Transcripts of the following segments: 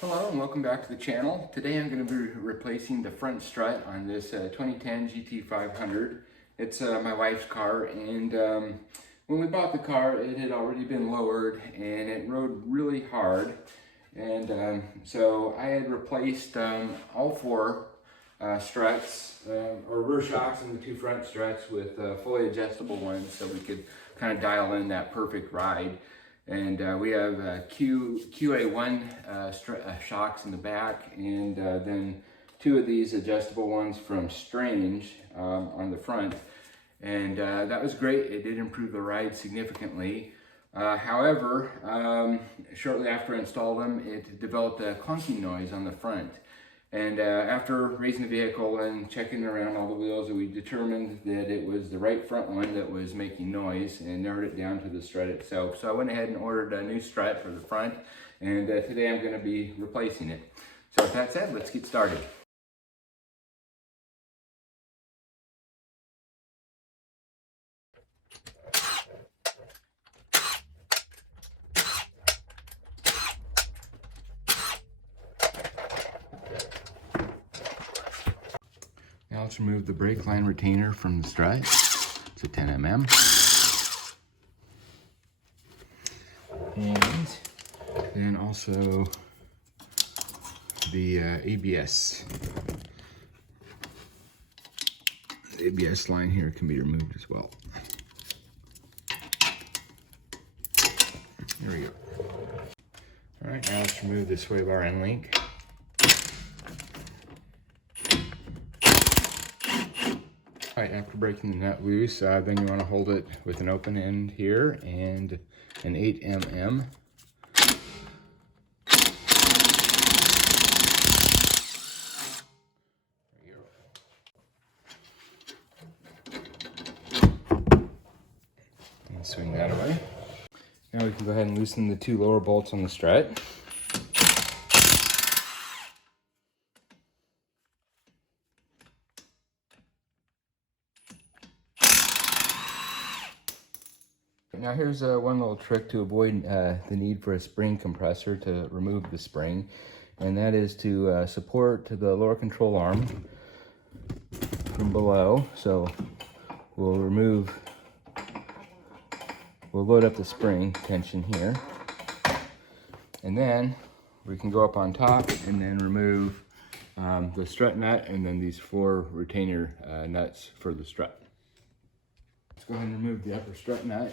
Hello and welcome back to the channel. Today I'm going to be replacing the front strut on this 2010 GT500. It's my wife's car, and when we bought the car it had already been lowered and it rode really hard, and so I had replaced all four struts, or rear shocks, and the two front struts with fully adjustable ones so we could kind of dial in that perfect ride. And we have QA1 shocks in the back, and then two of these adjustable ones from Strange on the front. And that was great. It did improve the ride significantly. However, shortly after I installed them, it developed a clunking noise on the front. And after raising the vehicle and checking around all the wheels, we determined that it was the right front one that was making noise, and narrowed it down to the strut itself. So I went ahead and ordered a new strut for the front, and today I'm going to be replacing it. So with that said, let's get started. Now let's remove the brake line retainer from the strut. It's a 10 mm. And then also the ABS. The ABS line here can be removed as well. There we go. All right, now let's remove this sway bar end link. All right, after breaking the nut loose, then you want to hold it with an open end here and an 8 mm. There you go. And swing that away. Now we can go ahead and loosen the two lower bolts on the strut. Now here's one little trick to avoid the need for a spring compressor to remove the spring, and that is to support the lower control arm from below. So we'll load up the spring tension here, and then we can go up on top and then remove the strut nut and then these four retainer nuts for the strut. Let's go ahead and remove the upper strut nut.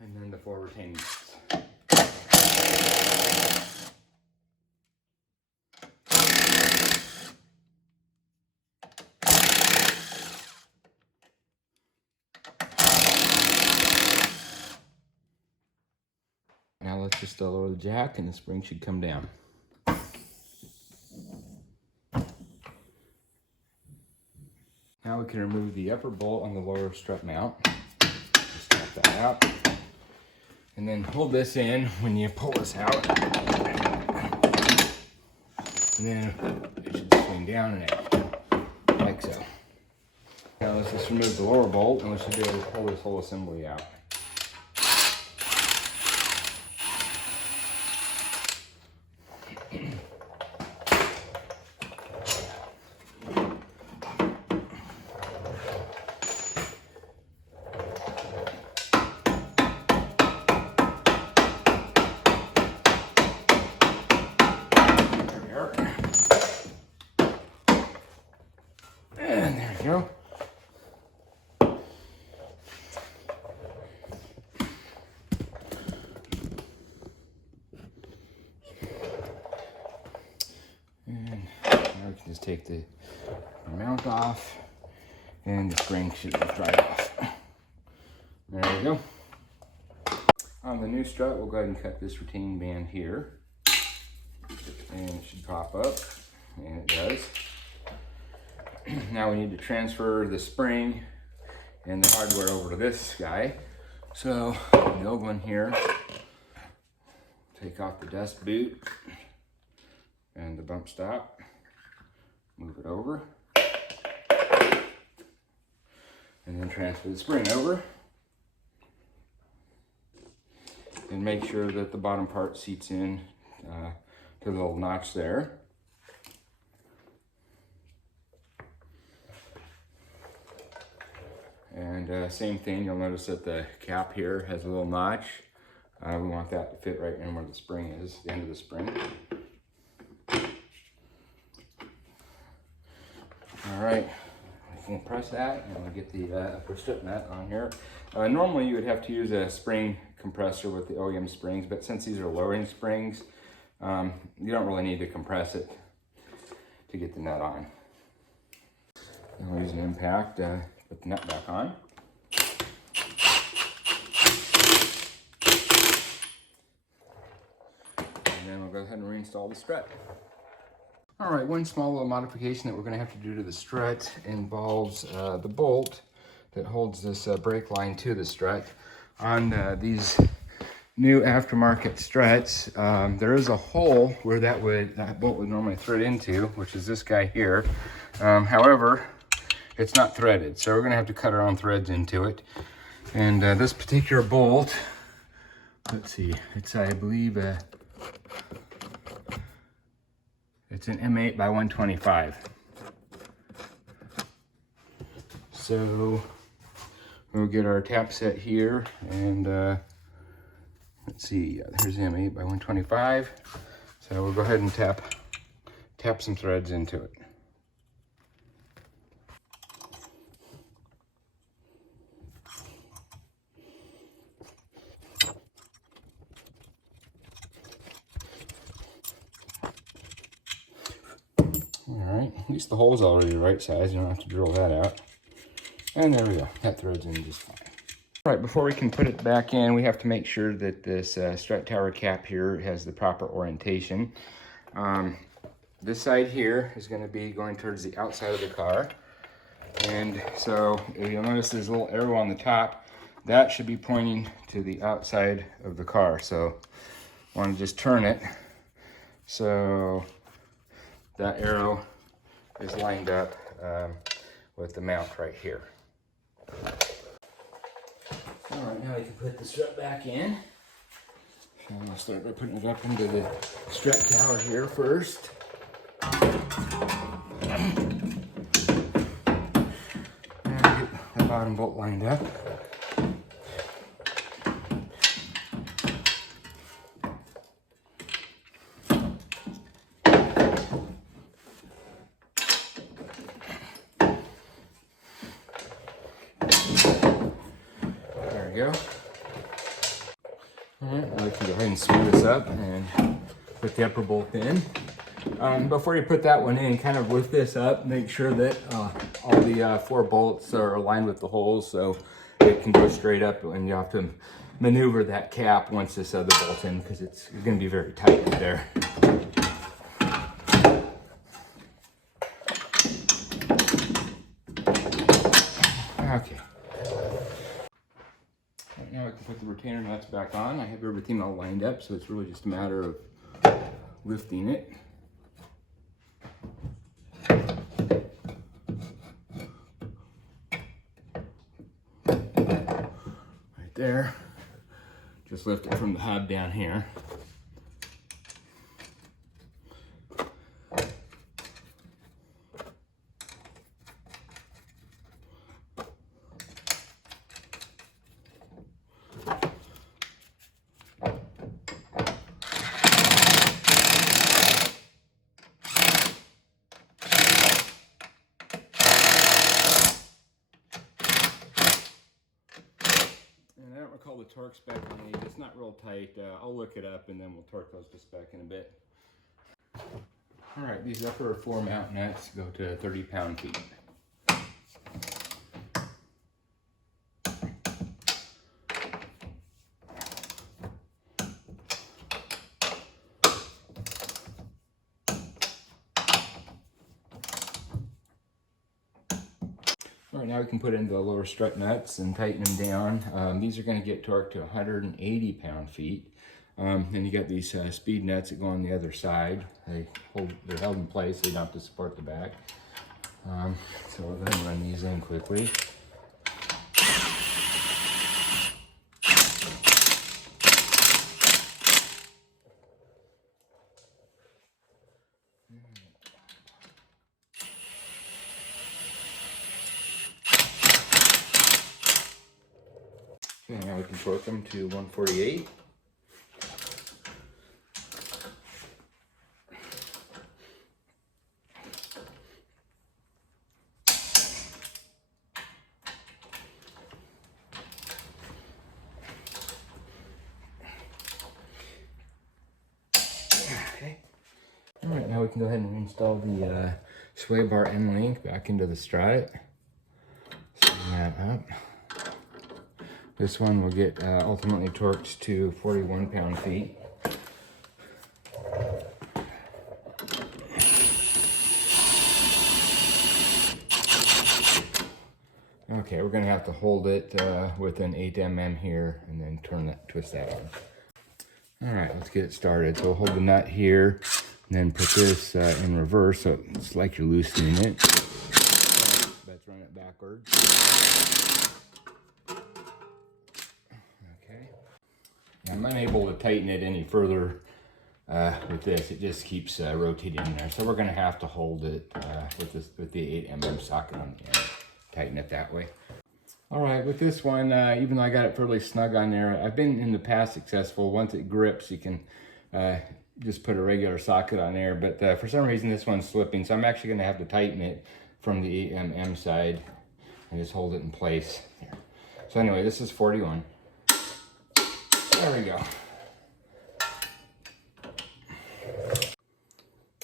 And then the four retaining nuts. Now let's just lower the jack and the spring should come down. Now we can remove the upper bolt on the lower strut mount. Just tap that out. And then hold this in when you pull this out. And then it should swing down and out, like so. Now let's just remove the lower bolt, and we should be able to pull this whole assembly out. And there we go. And now we can just take the mount off, and the spring should just drive off. There we go. On the new strut, we'll go ahead and cut this retaining band here, and it should pop up, and it does. Now we need to transfer the spring and the hardware over to this guy. So the old one here, take off the dust boot and the bump stop, move it over. and then transfer the spring over. And make sure that the bottom part seats in to the little notch there. And same thing, you'll notice that the cap here has a little notch. We want that to fit right in where the spring is, the end of the spring. All right, I can press that and we'll get the upper strip nut on here. Normally you would have to use a spring compressor with the OEM springs, but since these are lowering springs, you don't really need to compress it to get the nut on. And we'll use an impact, put the nut back on. And then we'll go ahead and reinstall the strut. All right, one small little modification that we're going to have to do to the strut involves the bolt that holds this brake line to the strut. On these new aftermarket struts, there is a hole where that bolt would normally thread into, which is this guy here. However, it's not threaded, so we're going to have to cut our own threads into it. And this particular bolt, let's see, it's, I believe, it's an M8 by 125. So we'll get our tap set here, and let's see, here's the M8 by 125. So we'll go ahead and tap some threads into it. All right, at least the hole's already the right size. You don't have to drill that out. And there we go, that threads in just fine. All right, before we can put it back in, we have to make sure that this strut tower cap here has the proper orientation. This side here is going to be going towards the outside of the car. And so you'll notice there's a little arrow on the top. That should be pointing to the outside of the car. So I want to just turn it so that arrow is lined up with the mount right here. All right, now we can put the strut back in. So I'll start by putting it up into the strut tower here first. And get the bottom bolt lined up. Go. All right, now we can go ahead and screw this up and put the upper bolt in. Before you put that one in, kind of lift this up, make sure that all the 4 bolts are aligned with the holes so it can go straight up, and you have to maneuver that cap once this other bolt's in because it's going to be very tight there. Okay. Now I can put the retainer nuts back on. I have everything all lined up, so it's really just a matter of lifting it. Right there. Just lift it from the hub down here. Recall the torque spec on these. It's not real tight. I'll look it up and then we'll torque those to spec in a bit. All right, these upper 4 mount nuts go to 30 pound-feet. All right, now we can put in the lower strut nuts and tighten them down. These are going to get torqued to 180 pound-feet. Then you got these speed nuts that go on the other side. They're held in place, so you don't have to support the back. So we'll go ahead and run these in quickly. Okay, now we can torque them to 148. Okay. All right, now we can go ahead and install the sway bar end link back into the strut. Setting that up. This one will get ultimately torqued to 41 pound-feet. Okay, we're gonna have to hold it with an 8 mm here and then twist that on. All right, let's get it started. So we'll hold the nut here and then put this in reverse so it's like you're loosening it. Let's run it backwards. Okay. I'm unable to tighten it any further with this. It just keeps rotating in there. So we're gonna have to hold it with the 8 mm socket on the end. Tighten it that way. All right, with this one, even though I got it fairly snug on there, I've been in the past successful. Once it grips, you can just put a regular socket on there, but for some reason this one's slipping, so I'm actually gonna have to tighten it from the 8 mm side and just hold it in place. There. So anyway, this is 41. There we go.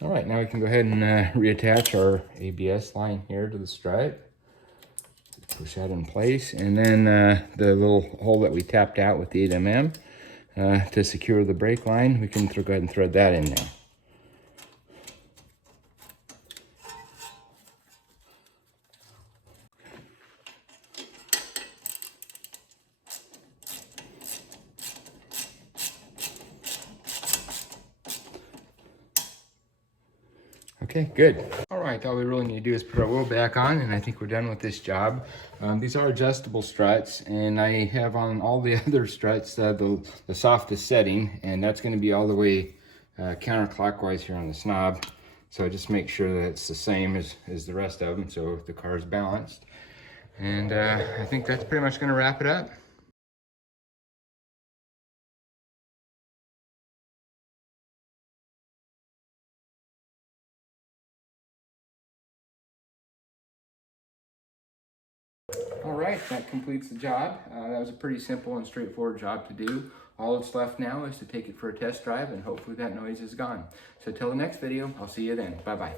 All right, now we can go ahead and reattach our ABS line here to the strut. Push that in place, and then the little hole that we tapped out with the 8 mm to secure the brake line, we can go ahead and thread that in now. Okay, good. All right, all we really need to do is put our wheel back on, and I think we're done with this job. These are adjustable struts, and I have on all the other struts the softest setting, and that's going to be all the way counterclockwise here on the snob. So just make sure that it's the same as the rest of them, so the car is balanced. And I think that's pretty much going to wrap it up. All right, that completes the job. That was a pretty simple and straightforward job to do. All that's left now is to take it for a test drive, and hopefully that noise is gone. So till the next video, I'll see you then. Bye-bye.